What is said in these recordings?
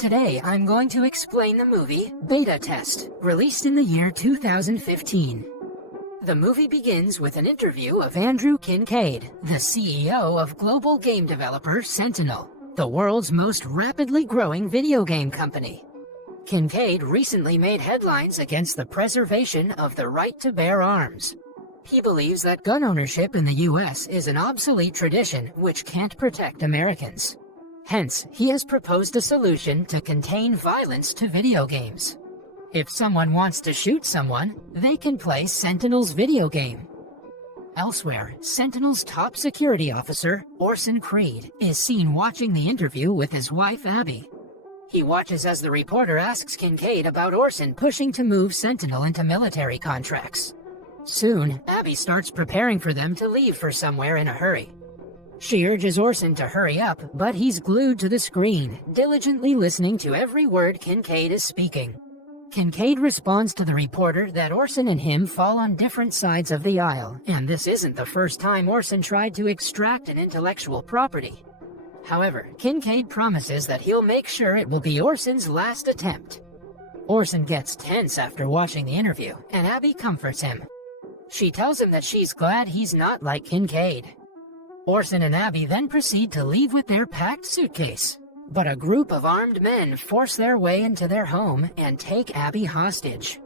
Today, I'm going to explain the movie Beta Test, released in the year 2015. The movie begins with an interview of Andrew Kincaid, the CEO of global game developer Sentinel, the world's most rapidly growing video game company. Kincaid recently made headlines against the preservation of the right to bear arms. He believes that gun ownership in the US is an obsolete tradition which can't protect Americans. Hence, he has proposed a solution to contain violence to video games. If someone wants to shoot someone, they can play Sentinel's video game. Elsewhere, Sentinel's top security officer, Orson Creed, is seen watching the interview with his wife Abby. He watches as the reporter asks Kincaid about Orson pushing to move Sentinel into military contracts. Soon, Abby starts preparing for them to leave for somewhere in a hurry. She urges Orson to hurry up, but he's glued to the screen, diligently listening to every word Kincaid is speaking. Kincaid responds to the reporter that Orson and him fall on different sides of the aisle, and this isn't the first time Orson tried to extract an intellectual property. However, Kincaid promises that he'll make sure it will be Orson's last attempt. Orson gets tense after watching the interview, and Abby comforts him. She tells him that she's glad he's not like Kincaid. Orson and Abby then proceed to leave with their packed suitcase, but a group of armed men force their way into their home and take Abby hostage.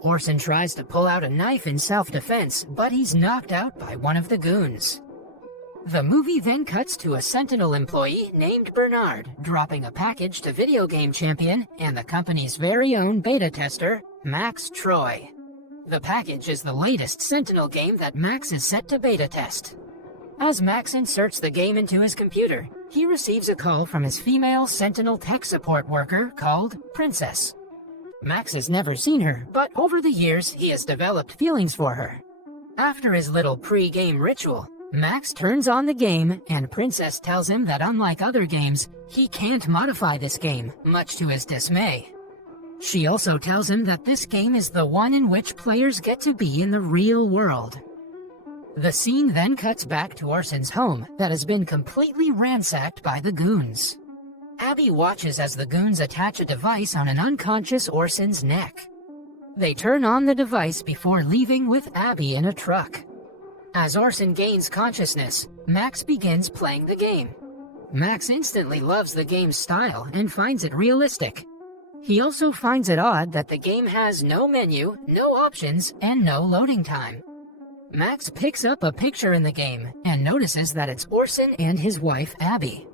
Orson tries to pull out a knife in self-defense, but he's knocked out by one of the goons. The movie then cuts to a Sentinel employee named Bernard dropping a package to video game champion and the company's very own beta tester, Max Troy. The package is the latest Sentinel game that Max is set to beta test. As Max inserts the game into his computer, he receives a call from his female Sentinel tech support worker called Princess. Max has never seen her, but over the years he has developed feelings for her. After his little pre-game ritual, Max turns on the game and Princess tells him that unlike other games, he can't modify this game, much to his dismay. She also tells him that this game is the one in which players get to be in the real world. The scene then cuts back to Orson's home that has been completely ransacked by the goons. Abby watches as the goons attach a device on an unconscious Orson's neck. They turn on the device before leaving with Abby in a truck. As Orson gains consciousness, Max begins playing the game. Max instantly loves the game's style and finds it realistic. He also finds it odd that the game has no menu, no options, and no loading time. Max picks up a picture in the game and notices that it's Orson and his wife Abby.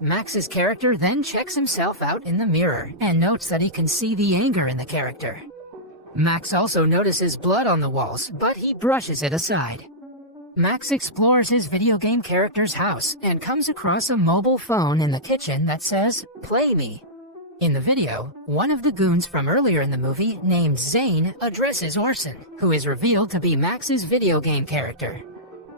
Max's character then checks himself out in the mirror and notes that he can see the anger in the character. Max also notices blood on the walls, but he brushes it aside. Max explores his video game character's house and comes across a mobile phone in the kitchen that says, "Play me." In the video, one of the goons from earlier in the movie, named Zane, addresses Orson, who is revealed to be Max's video game character.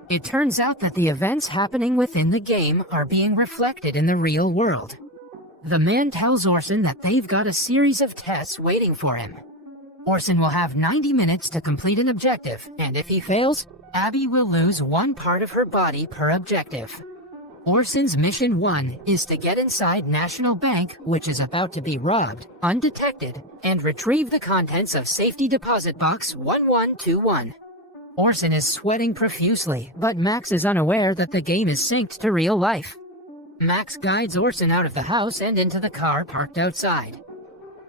It turns out that the events happening within the game are being reflected in the real world. The man tells Orson that they've got a series of tests waiting for him. Orson will have 90 minutes to complete an objective, and if he fails, Abby will lose one part of her body per objective. Orson's Mission 1 is to get inside National Bank, which is about to be robbed, undetected, and retrieve the contents of Safety Deposit Box 1121. Orson is sweating profusely, but Max is unaware that the game is synced to real life. Max guides Orson out of the house and into the car parked outside.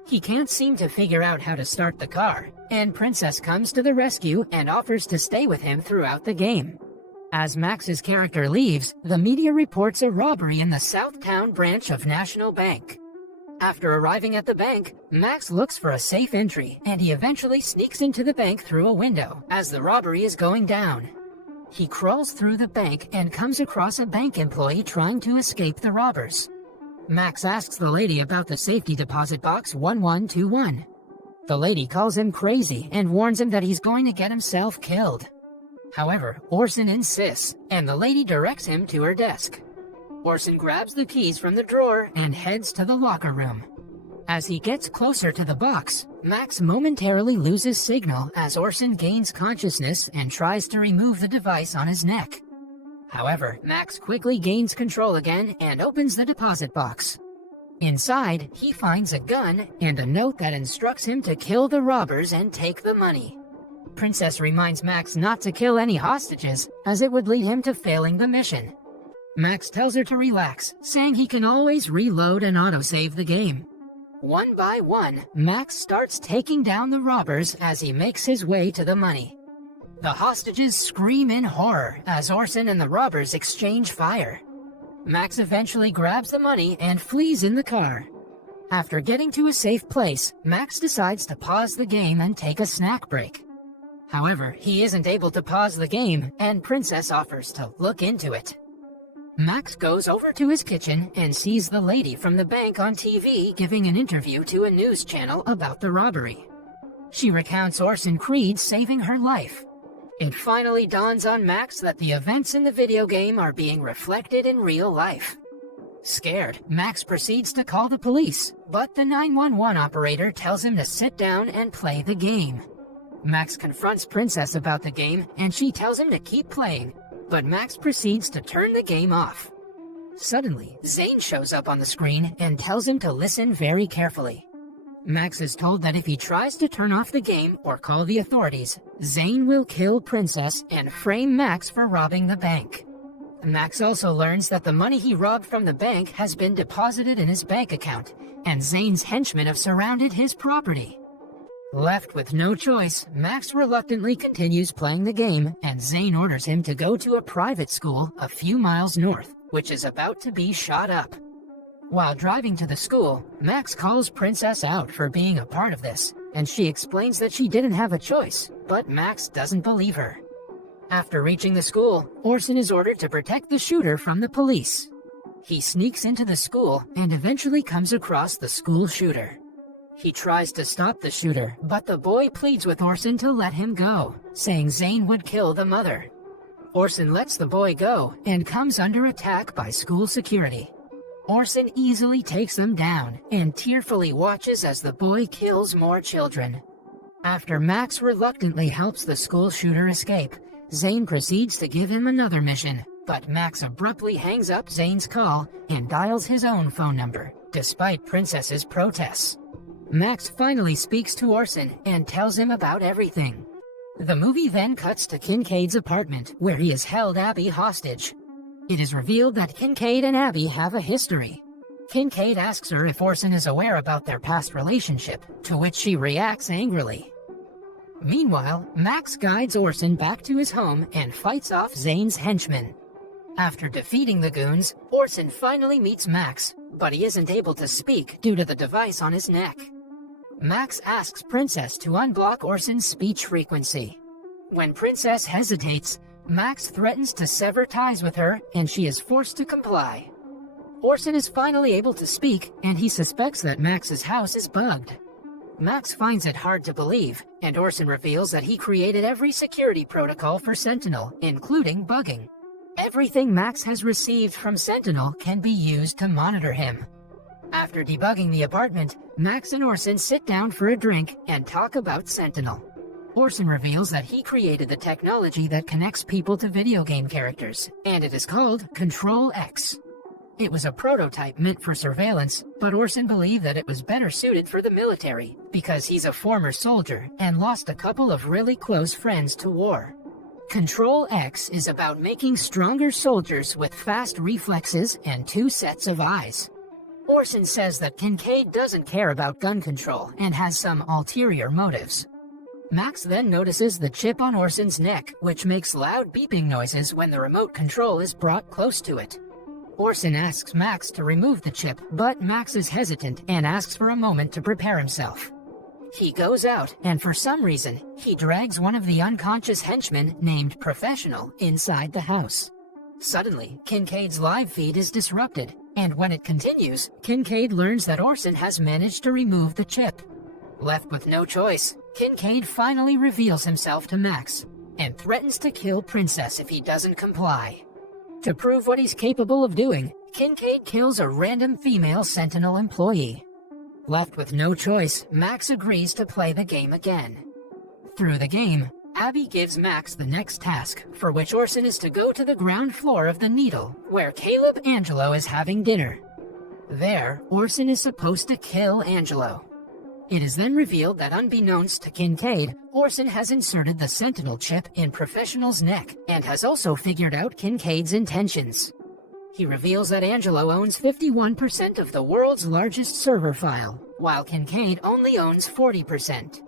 He can't seem to figure out how to start the car, and Princess comes to the rescue and offers to stay with him throughout the game. As Max's character leaves, the media reports a robbery in the Southtown branch of National Bank. After arriving at the bank, Max looks for a safe entry, and he eventually sneaks into the bank through a window as the robbery is going down. He crawls through the bank and comes across a bank employee trying to escape the robbers. Max asks the lady about the Safety Deposit Box 1121. The lady calls him crazy and warns him that he's going to get himself killed. However, Orson insists, and the lady directs him to her desk. Orson grabs the keys from the drawer and heads to the locker room. As he gets closer to the box, Max momentarily loses signal as Orson gains consciousness and tries to remove the device on his neck. However, Max quickly gains control again and opens the deposit box. Inside, he finds a gun and a note that instructs him to kill the robbers and take the money. Princess reminds Max not to kill any hostages, as it would lead him to failing the mission. Max tells her to relax, saying he can always reload and autosave the game. One by one, Max starts taking down the robbers as he makes his way to the money. The hostages scream in horror as Orson and the robbers exchange fire. Max eventually grabs the money and flees in the car. After getting to a safe place, Max decides to pause the game and take a snack break. However, he isn't able to pause the game, and Princess offers to look into it. Max goes over to his kitchen and sees the lady from the bank on TV giving an interview to a news channel about the robbery. She recounts Orson Creed saving her life. It finally dawns on Max that the events in the video game are being reflected in real life. Scared, Max proceeds to call the police, but the 911 operator tells him to sit down and play the game. Max confronts Princess about the game, and she tells him to keep playing, but Max proceeds to turn the game off. Suddenly, Zane shows up on the screen and tells him to listen very carefully. Max is told that if he tries to turn off the game or call the authorities, Zane will kill Princess and frame Max for robbing the bank. Max also learns that the money he robbed from the bank has been deposited in his bank account, and Zane's henchmen have surrounded his property. Left with no choice, Max reluctantly continues playing the game, and Zane orders him to go to a private school a few miles north, which is about to be shot up. While driving to the school, Max calls Princess out for being a part of this, and she explains that she didn't have a choice, but Max doesn't believe her. After reaching the school, Orson is ordered to protect the shooter from the police. He sneaks into the school and eventually comes across the school shooter. He tries to stop the shooter, but the boy pleads with Orson to let him go, saying Zane would kill the mother. Orson lets the boy go and comes under attack by school security. Orson easily takes them down and tearfully watches as the boy kills more children. After Max reluctantly helps the school shooter escape, Zane proceeds to give him another mission, but Max abruptly hangs up Zane's call and dials his own phone number, despite Princess's protests. Max finally speaks to Orson and tells him about everything. The movie then cuts to Kincaid's apartment, where he has held Abby hostage. It is revealed that Kincaid and Abby have a history. Kincaid asks her if Orson is aware about their past relationship, to which she reacts angrily. Meanwhile, Max guides Orson back to his home and fights off Zane's henchmen. After defeating the goons, Orson finally meets Max, but he isn't able to speak due to the device on his neck. Max asks Princess to unblock Orson's speech frequency. When Princess hesitates, Max threatens to sever ties with her, and she is forced to comply. Orson is finally able to speak, and he suspects that Max's house is bugged. Max finds it hard to believe, and Orson reveals that he created every security protocol for Sentinel, including bugging. Everything Max has received from Sentinel can be used to monitor him. After debugging the apartment, Max and Orson sit down for a drink and talk about Sentinel. Orson reveals that he created the technology that connects people to video game characters, and it is called Control X. It was a prototype meant for surveillance, but Orson believed that it was better suited for the military, because he's a former soldier and lost a couple of really close friends to war. Control X is about making stronger soldiers with fast reflexes and 2 sets of eyes. Orson says that Kincaid doesn't care about gun control and has some ulterior motives. Max then notices the chip on Orson's neck, which makes loud beeping noises when the remote control is brought close to it. Orson asks Max to remove the chip, but Max is hesitant and asks for a moment to prepare himself. He goes out, and for some reason, he drags one of the unconscious henchmen named Professional inside the house. Suddenly, Kincaid's live feed is disrupted, and when it continues, Kincaid learns that Orson has managed to remove the chip. Left with no choice, Kincaid finally reveals himself to Max, and threatens to kill Princess if he doesn't comply. To prove what he's capable of doing, Kincaid kills a random female Sentinel employee. Left with no choice, Max agrees to play the game again. Through the game, Abby gives Max the next task, for which Orson is to go to the ground floor of the Needle, where Caleb Angelo is having dinner. There, Orson is supposed to kill Angelo. It is then revealed that unbeknownst to Kincaid, Orson has inserted the Sentinel chip in Professional's neck and has also figured out Kincaid's intentions. He reveals that Angelo owns 51% of the world's largest server file, while Kincaid only owns 40%.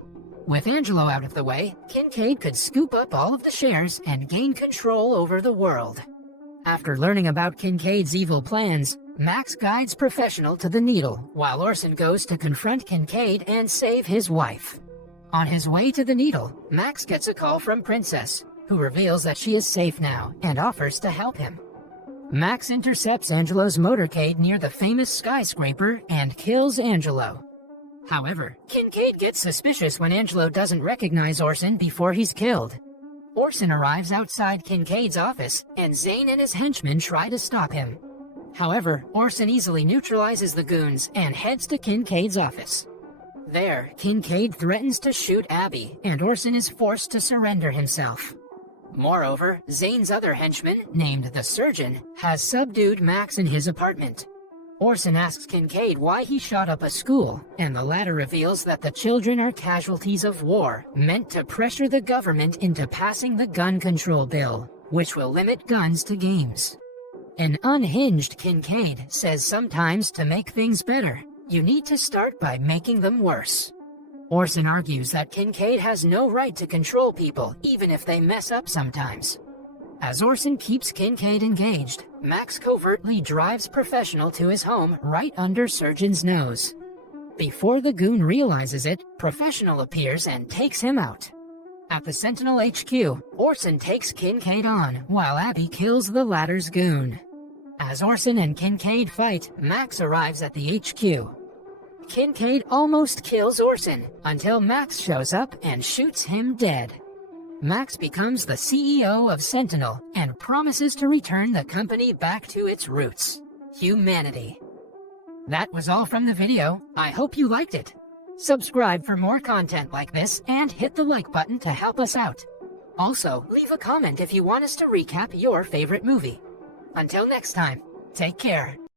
With Angelo out of the way, Kincaid could scoop up all of the shares and gain control over the world. After learning about Kincaid's evil plans, Max guides Professional to the Needle, while Orson goes to confront Kincaid and save his wife. On his way to the Needle, Max gets a call from Princess, who reveals that she is safe now and offers to help him. Max intercepts Angelo's motorcade near the famous skyscraper and kills Angelo. However, Kincaid gets suspicious when Angelo doesn't recognize Orson before he's killed. Orson arrives outside Kincaid's office, and Zane and his henchmen try to stop him. However, Orson easily neutralizes the goons and heads to Kincaid's office. There, Kincaid threatens to shoot Abby, and Orson is forced to surrender himself. Moreover, Zane's other henchman, named the Surgeon, has subdued Max in his apartment. Orson asks Kincaid why he shot up a school, and the latter reveals that the children are casualties of war, meant to pressure the government into passing the gun control bill, which will limit guns to games. An unhinged Kincaid says sometimes to make things better, you need to start by making them worse. Orson argues that Kincaid has no right to control people, even if they mess up sometimes. As Orson keeps Kincaid engaged, Max covertly drives Professional to his home right under Surgeon's nose. Before the goon realizes it, Professional appears and takes him out. At the Sentinel HQ, Orson takes Kincaid on, while Abby kills the latter's goon. As Orson and Kincaid fight, Max arrives at the HQ. Kincaid almost kills Orson, until Max shows up and shoots him dead. Max becomes the CEO of Sentinel, and promises to return the company back to its roots: humanity. That was all from the video. I hope you liked it. Subscribe for more content like this, and hit the like button to help us out. Also, leave a comment if you want us to recap your favorite movie. Until next time, take care.